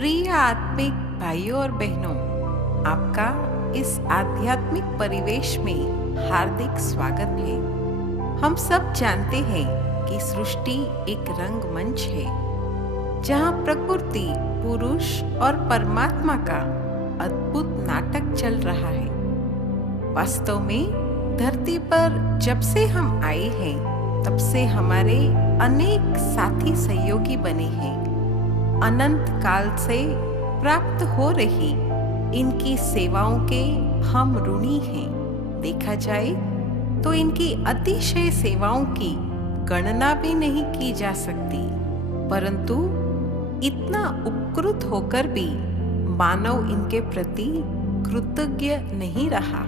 प्रिय आत्मिक भाइयों और बहनों, आपका इस आध्यात्मिक परिवेश में हार्दिक स्वागत है। हम सब जानते हैं कि सृष्टि एक रंगमंच है, जहां प्रकृति, पुरुष और परमात्मा का अद्भुत नाटक चल रहा है। वास्तव में धरती पर जब से हम आए हैं, तब से हमारे अनेक साथी सहयोगी बने हैं। अनंत काल से प्राप्त हो रही इनकी सेवाओं के हम ऋणी हैं। देखा जाए तो इनकी अतिशय सेवाओं की गणना भी नहीं की जा सकती, परंतु इतना उपकृत होकर भी मानव इनके प्रति कृतज्ञ नहीं रहा।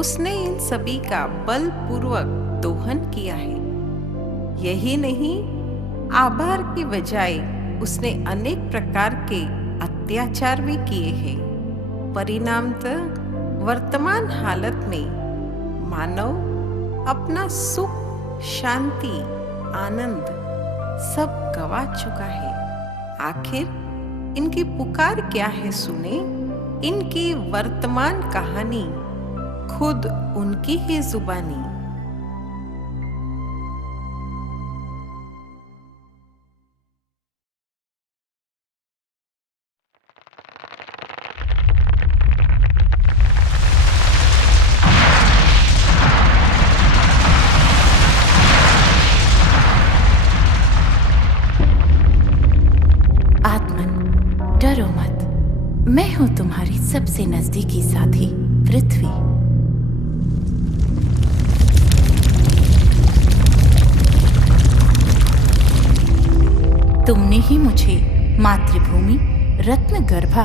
उसने इन सभी का बलपूर्वक दोहन किया है। यही नहीं, आभार की बजाय उसने अनेक प्रकार के अत्याचार भी किए हैं। परिणामतः वर्तमान हालत में मानव अपना सुख, शांति, आनंद सब गवा चुका है। आखिर इनकी पुकार क्या है सुने। इनकी वर्तमान कहानी खुद उनकी ही जुबानी। डरो मत, मैं हूं तुम्हारी सबसे नजदीकी साथी पृथ्वी। तुमने ही मुझे मातृभूमि, रत्न गर्भा,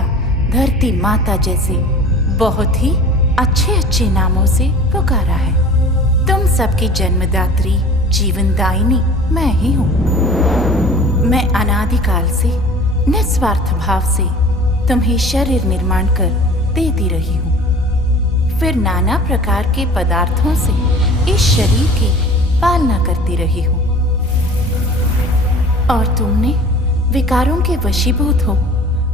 धरती माता जैसे बहुत ही अच्छे अच्छे नामों से पुकारा है। तुम सबकी जन्मदात्री, जीवनदायिनी मैं ही हूं। मैं अनादिकाल से निस्वार्थ भाव से तुम्हें शरीर निर्माण कर देती रही हूँ। फिर नाना प्रकार के पदार्थों से इस शरीर की पालना करती रही हूँ, और तुमने विकारों के वशीभूत हो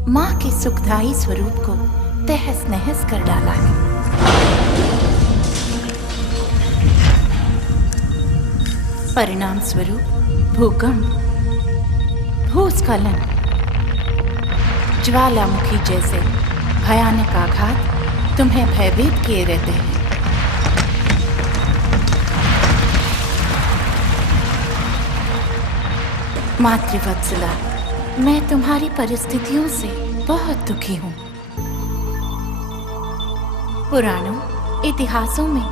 माँ के सुखदायी स्वरूप को तहस नहस कर डाला है। परिणाम स्वरूप भूकंप, भूस्खलन, ज्वालामुखी जैसे भयानक आघात तुम्हें भयभीत किए रहते हैं। मातृवत्सला, मैं तुम्हारी परिस्थितियों से बहुत दुखी हूँ। पुराणों, इतिहासों में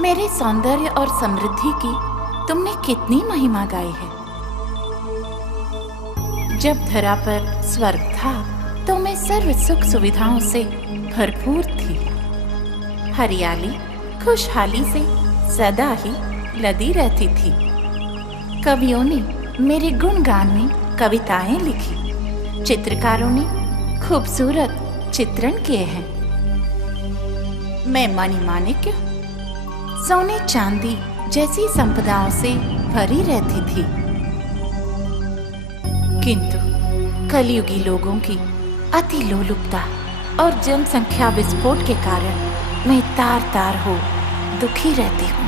मेरे सौंदर्य और समृद्धि की तुमने कितनी महिमा गाई है। जब धरा पर स्वर्ग था तो मैं सर्व सुख सुविधाओं से भरपूर थी। हरियाली, खुशहाली से सदा ही लदी रहती थी। कवियों ने मेरे गुणगान में कविताएं लिखी, चित्रकारों ने खूबसूरत चित्रण किए हैं। मैं मणिमाणिक्य, सोने चांदी जैसी संपदाओं से भरी रहती थी, किंतु कलयुगी लोगों की अति लोलुपता और जनसंख्या विस्फोट के कारण मैं तार तार हो दुखी रहती हूँ।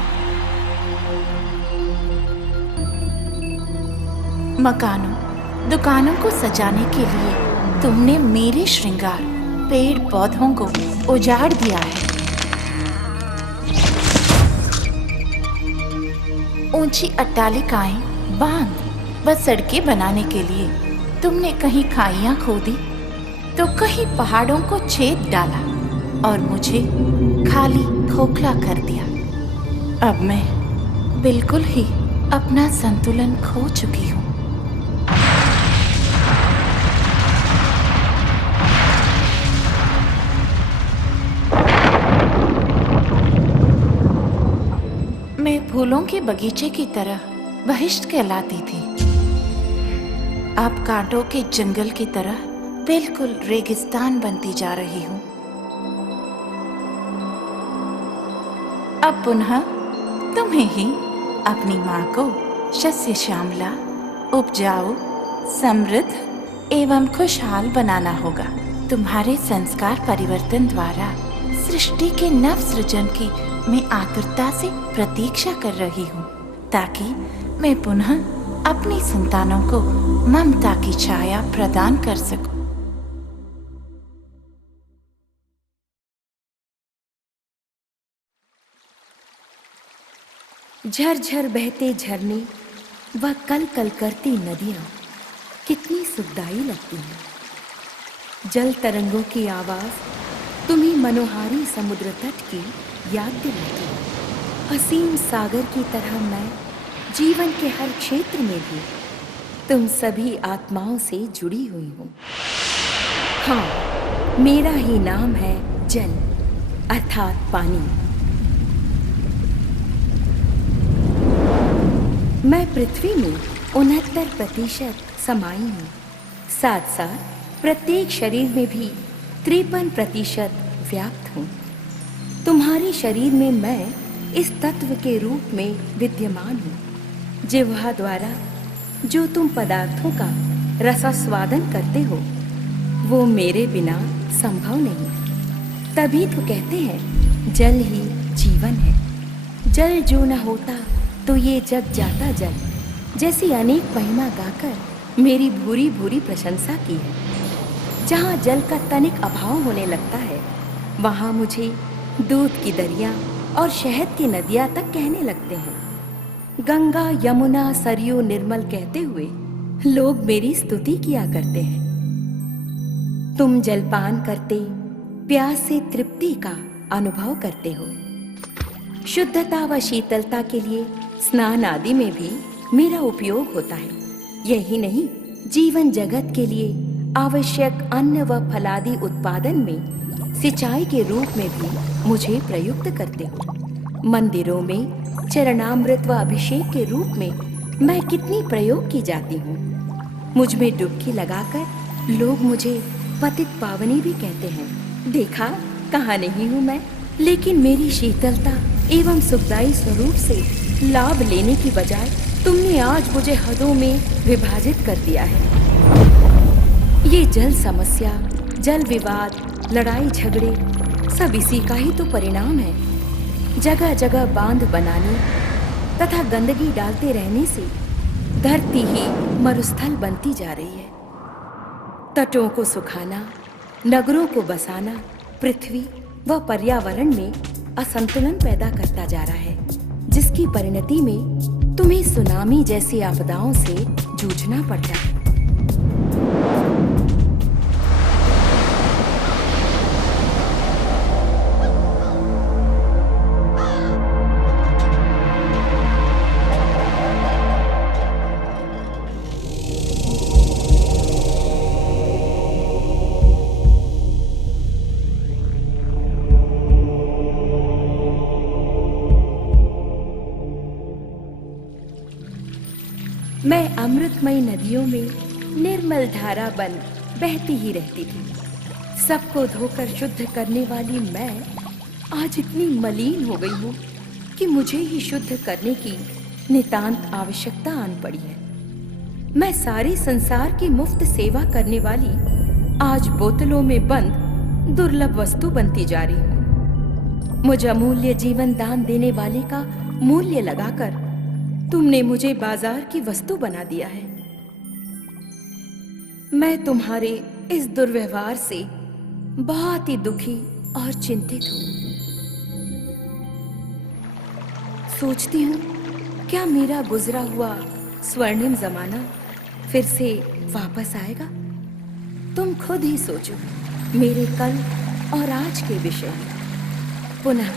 मकानों, दुकानों को सजाने के लिए तुमने मेरे श्रृंगार, पेड़ पौधों को उजाड़ दिया है। ऊंची अट्टालिकाएं, बांध व सड़कें बनाने के लिए तुमने कहीं खाइयां खोदी तो कहीं पहाड़ों को छेद डाला और मुझे खाली खोखला कर दिया। अब मैं बिल्कुल ही अपना संतुलन खो चुकी हूँ। मैं फूलों के बगीचे की तरह बहिष्ट कहलाती थी, अब कांटों के जंगल की तरह बिल्कुल रेगिस्तान बनती जा रही हूँ। अब पुनः तुम्हें ही, अपनी माँ को शस्य श्यामला, उपजाऊ, समृद्ध एवं खुशहाल बनाना होगा। तुम्हारे संस्कार परिवर्तन द्वारा सृष्टि के नव सृजन की मैं आतुरता से प्रतीक्षा कर रही हूँ, ताकि मैं पुनः अपनी संतानों को ममता की छाया प्रदान कर सकूं। झरझर बहते झरने व कल कल करती नदियाँ कितनी सुखदाई लगती हैं। जल तरंगों की आवाज़ तुम्हें मनोहारी समुद्र तट की याद दिलाती है। असीम सागर की तरह मैं जीवन के हर क्षेत्र में भी तुम सभी आत्माओं से जुड़ी हुई हूँ। हाँ, मेरा ही नाम है जल अर्थात पानी। मैं पृथ्वी में 69% समाई हूँ। साथ साथ प्रत्येक शरीर में भी 53% व्याप्त हूँ। तुम्हारे शरीर में मैं इस तत्व के रूप में विद्यमान हूँ। जिह्वा द्वारा जो तुम पदार्थों का रसास्वादन करते हो वो मेरे बिना संभव नहीं। तभी तो कहते हैं जल ही जीवन है। जल जो न होता तो ये जग जाता जल, जैसी अनेक महिमा गाकर मेरी भूरी भूरी प्रशंसा की है। जहाँ जल का तनिक अभाव होने लगता है वहाँ मुझे दूध की दरिया और शहद की नदियाँ तक कहने लगते हैं। गंगा यमुना सरयू निर्मल कहते हुए लोग मेरी स्तुति किया करते हैं। तुम जलपान करते प्यास से तृप्ति का अनुभव करते हो। शुद्धता व शीतलता के लिए स्नान आदि में भी मेरा उपयोग होता है। यही नहीं, जीवन जगत के लिए आवश्यक अन्न व फलादि उत्पादन में सिंचाई के रूप में भी मुझे प्रयुक्त करते हो। मंदिरों में चरणामृत व अभिषेक के रूप में मैं कितनी प्रयोग की जाती हूँ। मुझ में डुबकी लगाकर लोग मुझे पतित पावनी भी कहते हैं। देखा, कहाँ नहीं हूँ मैं, लेकिन मेरी शीतलता एवं सुखदायी स्वरूप से लाभ लेने की बजाय तुमने आज मुझे हदों में विभाजित कर दिया है। ये जल समस्या, जल विवाद, लड़ाई झगड़े सब इसी का ही तो परिणाम है। जगह जगह बांध बनाने तथा गंदगी डालते रहने से धरती ही मरुस्थल बनती जा रही है। तटों को सुखाना, नगरों को बसाना पृथ्वी व पर्यावरण में असंतुलन पैदा करता जा रहा है, जिसकी परिणति में तुम्हें सुनामी जैसी आपदाओं से जूझना पड़ता है। मैं अमृतमयी नदियों में निर्मल धारा बन बहती ही रहती थी। सबको धोकर शुद्ध करने वाली मैं आज इतनी मलिन हो गई हूँ कि मुझे ही शुद्ध करने की नितांत आवश्यकता आन पड़ी है। मैं सारे संसार की मुफ्त सेवा करने वाली आज बोतलों में बंद दुर्लभ वस्तु बनती जा रही हूँ। मुझे अमूल्य जीवन दान देने वाले का मूल्य लगाकर तुमने मुझे बाजार की वस्तु बना दिया है। मैं तुम्हारे इस दुर्व्यवहार से बहुत ही दुखी और चिंतित हूँ। सोचती हूँ क्या मेरा गुजरा हुआ स्वर्णिम जमाना फिर से वापस आएगा? तुम खुद ही सोचो मेरे कल और आज के विषय में। पुनः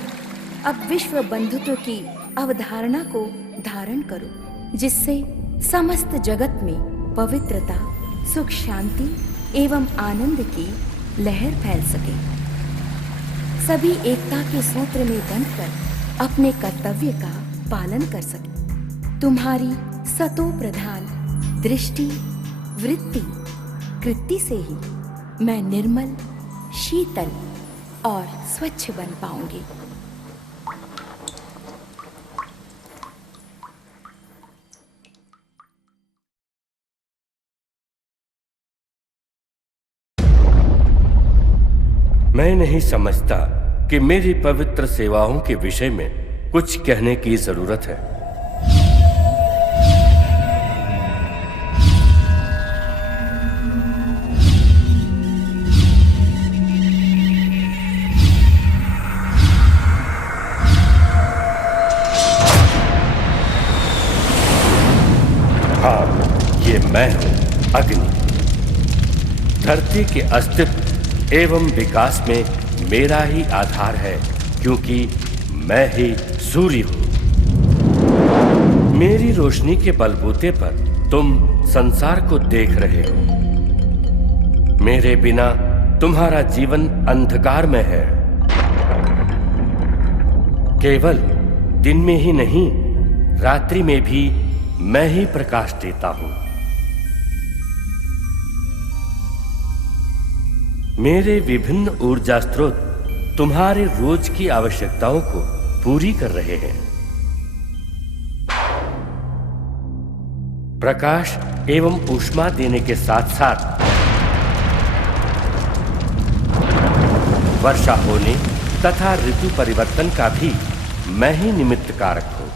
अब विश्व बंधुत्व की अवधारणा को धारण करो, जिससे समस्त जगत में पवित्रता, सुख, शांति एवं आनंद की लहर फैल सके। सभी एकता के सूत्र में बंधकर अपने कर्तव्य का पालन कर सके। तुम्हारी सतो प्रधान दृष्टि, वृत्ति, कृति से ही मैं निर्मल, शीतल और स्वच्छ बन पाऊंगी। मैं नहीं समझता कि मेरी पवित्र सेवाओं के विषय में कुछ कहने की जरूरत है। हाँ, ये मैं हूं, अग्नि। धरती के अस्तित्व एवं विकास में मेरा ही आधार है, क्योंकि मैं ही सूर्य हूं। मेरी रोशनी के बलबूते पर तुम संसार को देख रहे हो। मेरे बिना तुम्हारा जीवन अंधकार में है। केवल दिन में ही नहीं, रात्रि में भी मैं ही प्रकाश देता हूं। मेरे विभिन्न ऊर्जा स्रोत तुम्हारे रोज की आवश्यकताओं को पूरी कर रहे हैं। प्रकाश एवं ऊष्मा देने के साथ साथ वर्षा होने तथा ऋतु परिवर्तन का भी मैं ही निमित्त कारक हूं।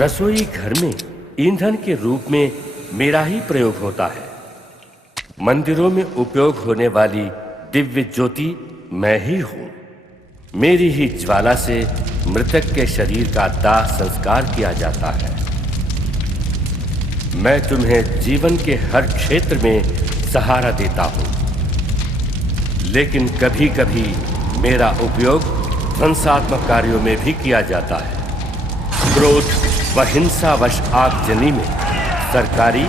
रसोई घर में ईंधन के रूप में मेरा ही प्रयोग होता है। मंदिरों में उपयोग होने वाली दिव्य ज्योति मैं ही हूं। मेरी ही ज्वाला से मृतक के शरीर का दाह संस्कार किया जाता है। मैं तुम्हें जीवन के हर क्षेत्र में सहारा देता हूं, लेकिन कभी कभी मेरा उपयोग ध्वंसात्मक कार्यों में भी किया जाता है। क्रोध व हिंसावश आगजनी में सरकारी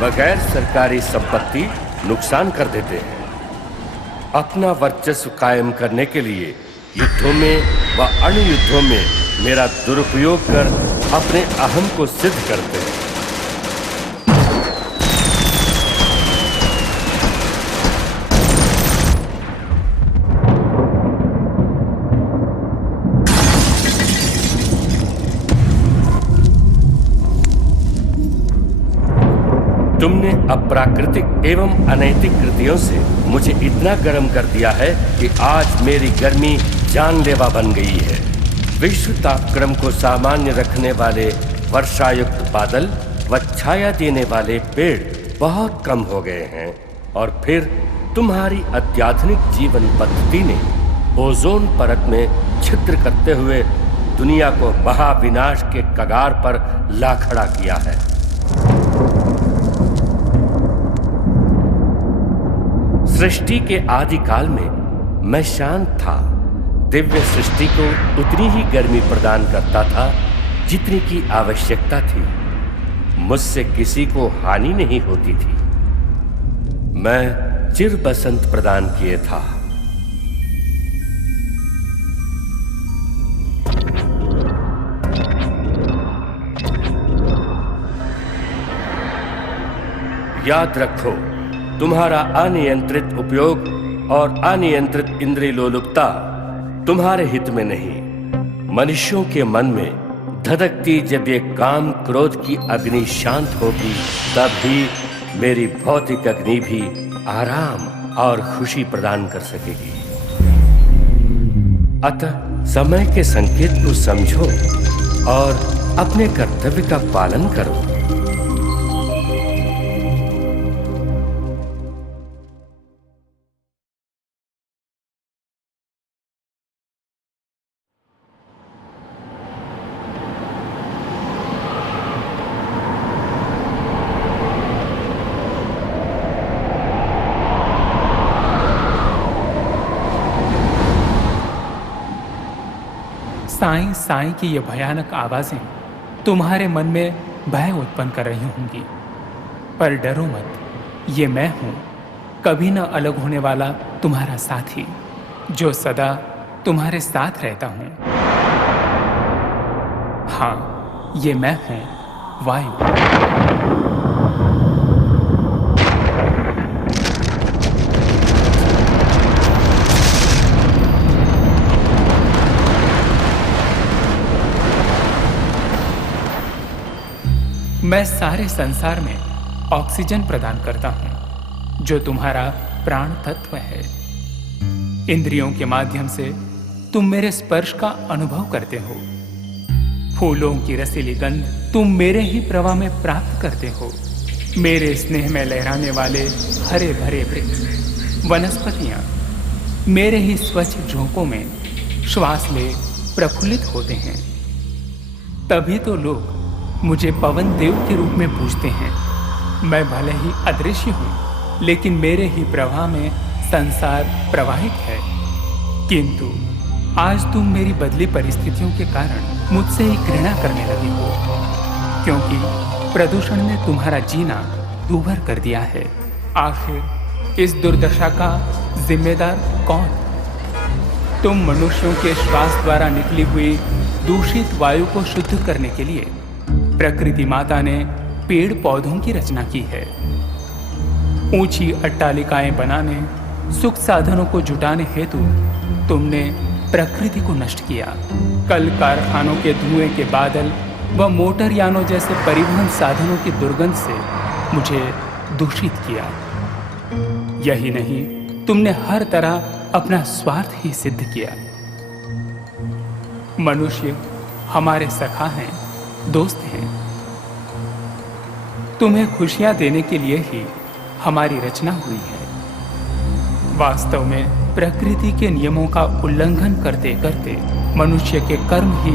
व गैर सरकारी संपत्ति नुकसान कर देते हैं। अपना वर्चस्व कायम करने के लिए युद्धों में व अन्य युद्धों में मेरा दुरुपयोग कर अपने अहम को सिद्ध करते हैं। तुमने अप्राकृतिक एवं अनैतिक कृतियों से मुझे इतना गर्म कर दिया है कि आज मेरी गर्मी जानलेवा बन गई है। विश्व तापक्रम को सामान्य रखने वाले वर्षायुक्त बादल व छाया देने वाले पेड़ बहुत कम हो गए हैं, और फिर तुम्हारी अत्याधुनिक जीवन पद्धति ने ओजोन परत में छिद्र करते हुए दुनिया को महाविनाश के कगार पर ला खड़ा किया है। सृष्टि के आदिकाल में मैं शांत था। दिव्य सृष्टि को उतनी ही गर्मी प्रदान करता था जितनी की आवश्यकता थी। मुझसे किसी को हानि नहीं होती थी। मैं चिर बसंत प्रदान किए था। याद रखो, तुम्हारा अनियंत्रित उपयोग और अनियंत्रित इंद्रिय लोलुपता तुम्हारे हित में नहीं। मनुष्यों के मन में धधकती जब ये काम क्रोध की अग्नि शांत होगी, तब ही मेरी भौतिक अग्नि भी आराम और खुशी प्रदान कर सकेगी। अतः समय के संकेत को समझो और अपने कर्तव्य का पालन करो। साईं साईं की ये भयानक आवाजें तुम्हारे मन में भय उत्पन्न कर रही होंगी, पर डरो मत, ये मैं हूं, कभी न अलग होने वाला तुम्हारा साथी, जो सदा तुम्हारे साथ रहता हूं। हाँ, ये मैं हूं, वायु। मैं सारे संसार में ऑक्सीजन प्रदान करता हूं, जो तुम्हारा प्राण तत्व है। इंद्रियों के माध्यम से तुम मेरे स्पर्श का अनुभव करते हो। फूलों की रसीली गंध तुम मेरे ही प्रवाह में प्राप्त करते हो। मेरे स्नेह में लहराने वाले हरे भरे वृक्ष, वनस्पतियां मेरे ही स्वच्छ झोंकों में श्वास ले प्रफुल्लित होते हैं। तभी तो लोग मुझे पवन देव के रूप में पूजते हैं। मैं भले ही अदृश्य हूं, लेकिन मेरे ही प्रवाह में संसार प्रवाहित है। किंतु आज तुम मेरी बदली परिस्थितियों के कारण मुझसे ही घृणा करने लगे हो, क्योंकि प्रदूषण ने तुम्हारा जीना दूभर कर दिया है। आखिर इस दुर्दशा का जिम्मेदार कौन? तुम मनुष्यों के श्वास द्वारा निकली हुई दूषित वायु को शुद्ध करने के लिए प्रकृति माता ने पेड़ पौधों की रचना की है। ऊंची अट्टालिकाएं बनाने, सुख साधनों को जुटाने हेतु तुमने प्रकृति को नष्ट किया। कल कारखानों के धुएं के बादल व मोटर यानों जैसे परिवहन साधनों की दुर्गंध से मुझे दूषित किया। यही नहीं, तुमने हर तरह अपना स्वार्थ ही सिद्ध किया। मनुष्य हमारे सखा हैं, दोस्त हैं। तुम्हें खुशियां देने के लिए ही हमारी रचना हुई है। वास्तव में प्रकृति के नियमों का उल्लंघन करते करते मनुष्य के कर्म ही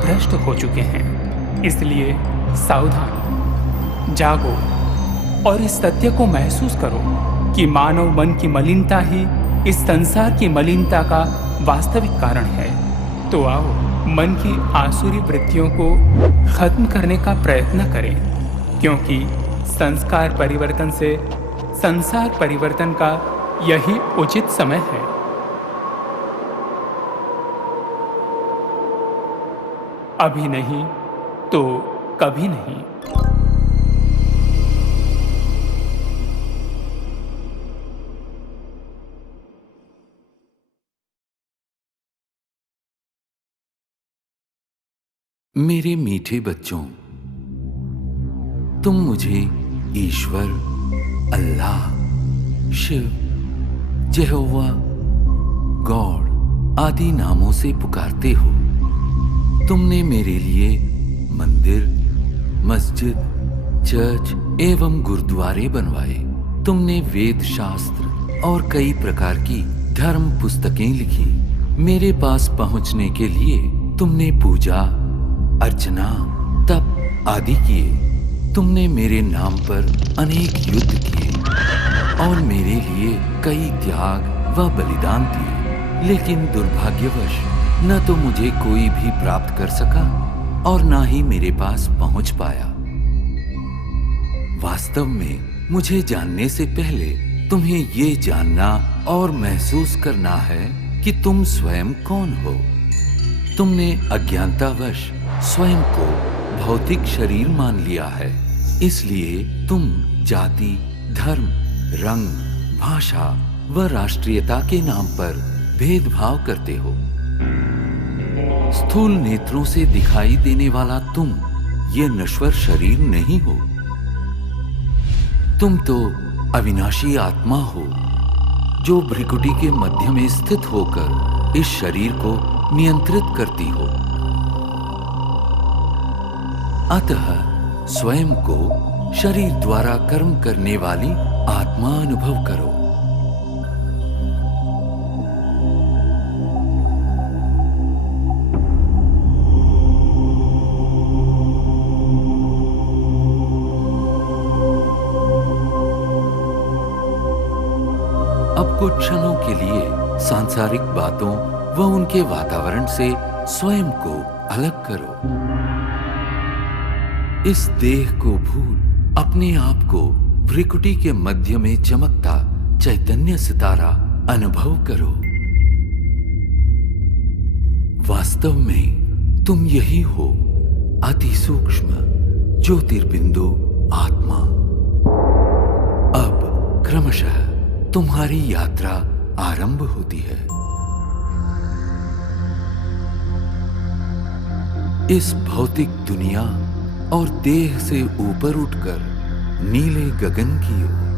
भ्रष्ट हो चुके हैं। इसलिए सावधान, जागो और इस सत्य को महसूस करो कि मानव मन की मलिनता ही इस संसार की मलिनता का वास्तविक कारण है। तो आओ, मन की आसुरी वृत्तियों को खत्म करने का प्रयत्न करें, क्योंकि संस्कार परिवर्तन से संसार परिवर्तन का यही उचित समय है। अभी नहीं तो कभी नहीं। मेरे मीठे बच्चों, तुम मुझे ईश्वर, अल्लाह, शिव, यहोवा, गॉड आदि नामों से पुकारते हो। तुमने मेरे लिए मंदिर, मस्जिद, चर्च एवं गुरुद्वारे बनवाए। तुमने वेद शास्त्र और कई प्रकार की धर्म पुस्तकें लिखी। मेरे पास पहुंचने के लिए तुमने पूजा, अर्चना, तप आदि किए। तुमने मेरे नाम पर अनेक युद्ध किए और मेरे लिए कई त्याग व बलिदान दिए। लेकिन दुर्भाग्यवश न तो मुझे कोई भी प्राप्त कर सका और न ही मेरे पास पहुंच पाया। वास्तव में मुझे जानने से पहले तुम्हें ये जानना और महसूस करना है कि तुम स्वयं कौन हो। तुमने अज्ञानतावश स्वयं को भौतिक शरीर मान लिया है। इसलिए तुम जाति, धर्म, रंग, भाषा व राष्ट्रीयता के नाम पर भेदभाव करते हो। स्थूल नेत्रों से दिखाई देने वाला तुम ये नश्वर शरीर नहीं हो। तुम तो अविनाशी आत्मा हो, जो भ्रिकुटी के मध्य में स्थित होकर इस शरीर को नियंत्रित करती हो। अतः स्वयं को शरीर द्वारा कर्म करने वाली आत्मा अनुभव करो। अब कुछ क्षणों के लिए सांसारिक बातों व उनके वातावरण से स्वयं को अलग करो। इस देह को भूल अपने आप को भ्रिकुटी के मध्य में चमकता चैतन्य सितारा अनुभव करो। वास्तव में तुम यही हो, अति सूक्ष्म ज्योतिर्बिंदु आत्मा। अब क्रमशः तुम्हारी यात्रा आरंभ होती है। इस भौतिक दुनिया और देह से ऊपर उठकर नीले गगन की ओर।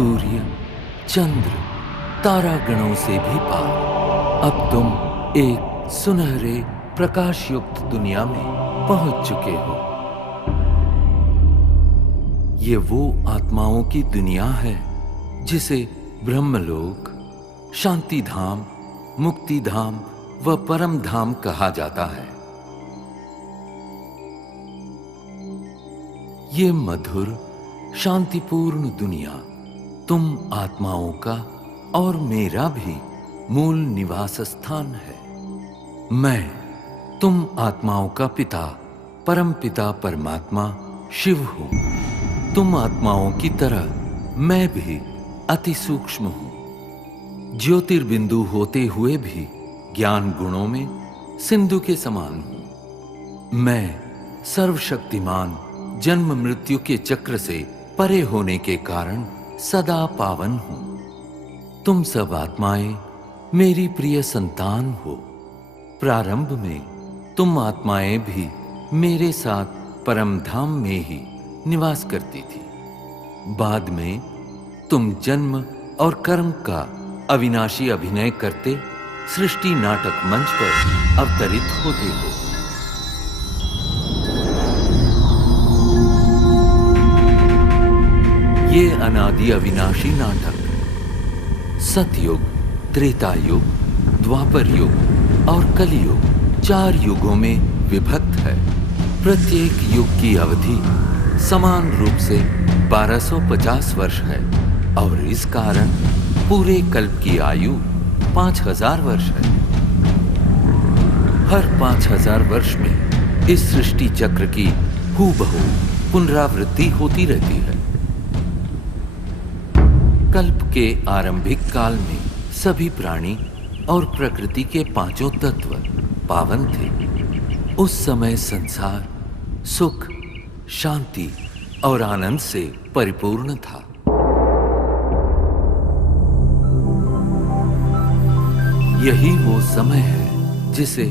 सूर्य, चंद्र, तारागणों से भी पार अब तुम एक सुनहरे प्रकाश युक्त दुनिया में पहुंच चुके हो। ये वो आत्माओं की दुनिया है जिसे ब्रह्मलोक, शांति धाम, मुक्ति धाम व परम धाम कहा जाता है। ये मधुर शांतिपूर्ण दुनिया तुम आत्माओं का और मेरा भी मूल निवास स्थान है। मैं तुम आत्माओं का पिता, परम पिता परमात्मा शिव हूं। तुम आत्माओं की तरह मैं भी अति सूक्ष्म हूं। ज्योतिर्बिंदु होते हुए भी ज्ञान गुणों में सिंधु के समान हूं। मैं सर्वशक्तिमान जन्म मृत्यु के चक्र से परे होने के कारण सदा पावन हूं। तुम सब आत्माएं मेरी प्रिय संतान हो। प्रारंभ में तुम आत्माएं भी मेरे साथ परम धाम में ही निवास करती थी। बाद में तुम जन्म और कर्म का अविनाशी अभिनय करते सृष्टि नाटक मंच पर अवतरित होते हो। ये अनादि अविनाशी नाटक सतयुग, त्रेता युग, द्वापर युग और कलियुग 4 युगों में विभक्त है। प्रत्येक युग की अवधि समान रूप से 1250 वर्ष है और इस कारण पूरे कल्प की आयु 5000 वर्ष है। हर 5000 वर्ष में इस सृष्टि चक्र की हूबहू पुनरावृत्ति होती रहती है। कल्प के आरंभिक काल में सभी प्राणी और प्रकृति के 5 तत्व पावन थे। उस समय संसार सुख, शांति और आनंद से परिपूर्ण था। यही वो समय है जिसे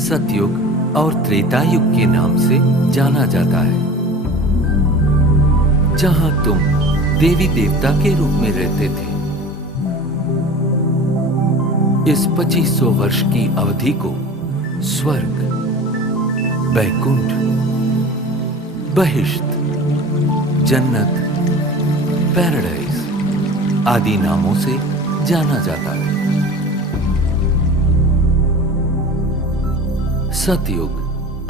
सतयुग और त्रेता युग के नाम से जाना जाता है, जहां तुम देवी देवता के रूप में रहते थे। इस 2500 वर्ष की अवधि को स्वर्ग, बैकुंठ, बहिष्ट, जन्नत, पैराडाइज आदि नामों से जाना जाता है। सतयुग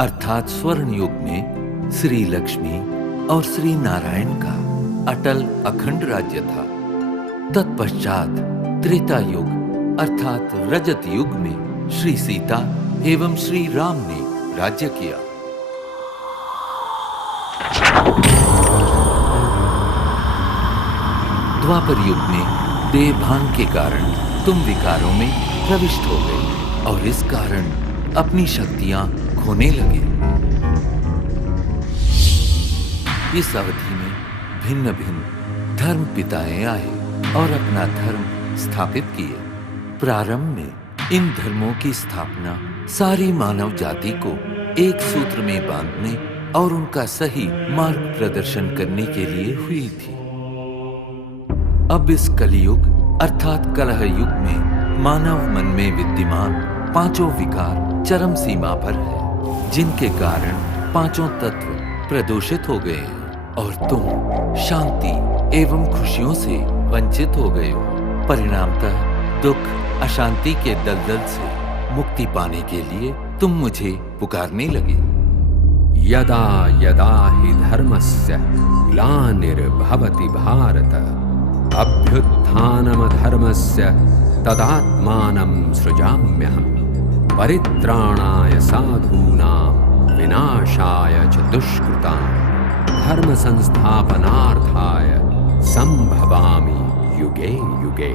अर्थात स्वर्ण युग में श्री लक्ष्मी और श्री नारायण का अटल अखंड राज्य था। तत्पश्चात त्रेता युग अर्थात रजत युग में श्री सीता एवं श्री राम ने राज्य किया। द्वापर युग में देहभान के कारण तुम विकारों में प्रविष्ट हो गए और इस कारण अपनी शक्तियां खोने लगे। इस अवधि में भिन्न भिन्न धर्म पिताएं आए और अपना धर्म स्थापित किए। प्रारंभ में इन धर्मों की स्थापना सारी मानव जाति को एक सूत्र में बांधने और उनका सही मार्ग प्रदर्शन करने के लिए हुई थी। अब इस कलियुग अर्थात कलह युग में मानव मन में विद्यमान 5 विकार चरम सीमा पर है, जिनके कारण 5 तत्व प्रदूषित हो गए हैं और तुम शांति एवं खुशियों से वंचित हो गए हो। परिणामतः दुख, अशांति के दलदल से मुक्ति पाने के लिए तुम मुझे पुकारने लगे। यदा यदा हि धर्मस्य ग्लानिर्भवति भारत अभ्युत्थानमधर्मस्य तदात्मानं सृजाम्यहम् परित्राणाय साधूनां विनाशाय च दुष्कृताम् धर्म संस्थापनार्थाय संभवामि युगे युगे।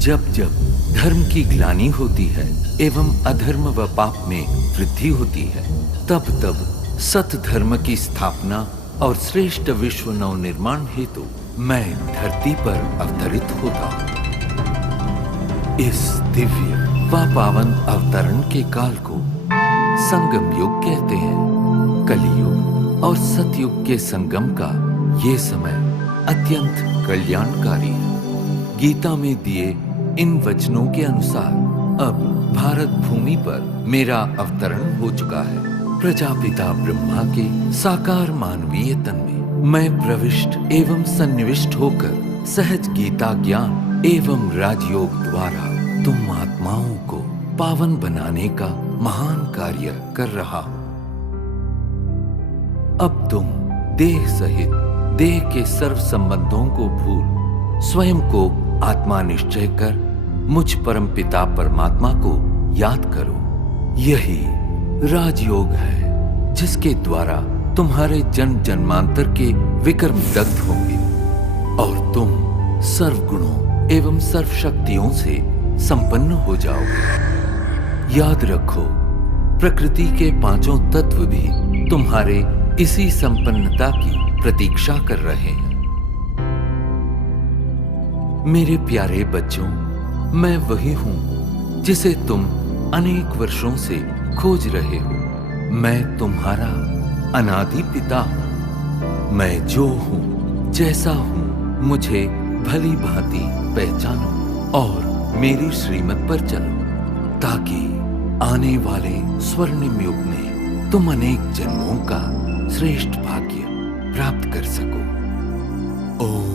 जब जब धर्म की ग्लानि होती है एवं अधर्म व पाप में वृद्धि होती है, तब तब सत धर्म की स्थापना और श्रेष्ठ विश्व नव निर्माण हेतु मैं धरती पर अवतरित होता हूँ। इस दिव्य व पावन अवतरण के काल को संगम युग कहते हैं। कलियुग और सतयुग के संगम का ये समय अत्यंत कल्याणकारी है। गीता में दिए इन वचनों के अनुसार अब भारत भूमि पर मेरा अवतरण हो चुका है। प्रजापिता ब्रह्मा के साकार मानवीय तन में मैं प्रविष्ट एवं सन्निविष्ट होकर सहज गीता ज्ञान एवं राजयोग द्वारा तुम आत्माओं को पावन बनाने का महान कार्य कर रहा हूं। अब तुम देह सहित देह के सर्व संबंधों को भूल स्वयं को आत्मा निश्चय कर मुझ परमपिता परमात्मा को याद करो। यही राजयोग है जिसके द्वारा तुम्हारे जन्म जन्मांतर के विकर्म दग्ध होंगे और तुम सर्व गुणों एवं सर्व शक्तियों से संपन्न हो जाओगे। याद रखो, प्रकृति के पांचों तत्व भी तुम्हारे इसी संपन्नता की प्रतीक्षा कर रहे हैं। मेरे प्यारे बच्चों, मैं वही हूं जिसे तुम अनेक वर्षों से खोज रहे हो। मैं तुम्हारा अनादि पिता हूं। मैं जो हूं, जैसा हूं, मुझे भली भांति पहचानो और मेरी श्रीमत पर चलो ताकि आने वाले स्वर्णिम युग में तुम अनेक जन्मों का श्रेष्ठ भाग्य प्राप्त कर सको। ओम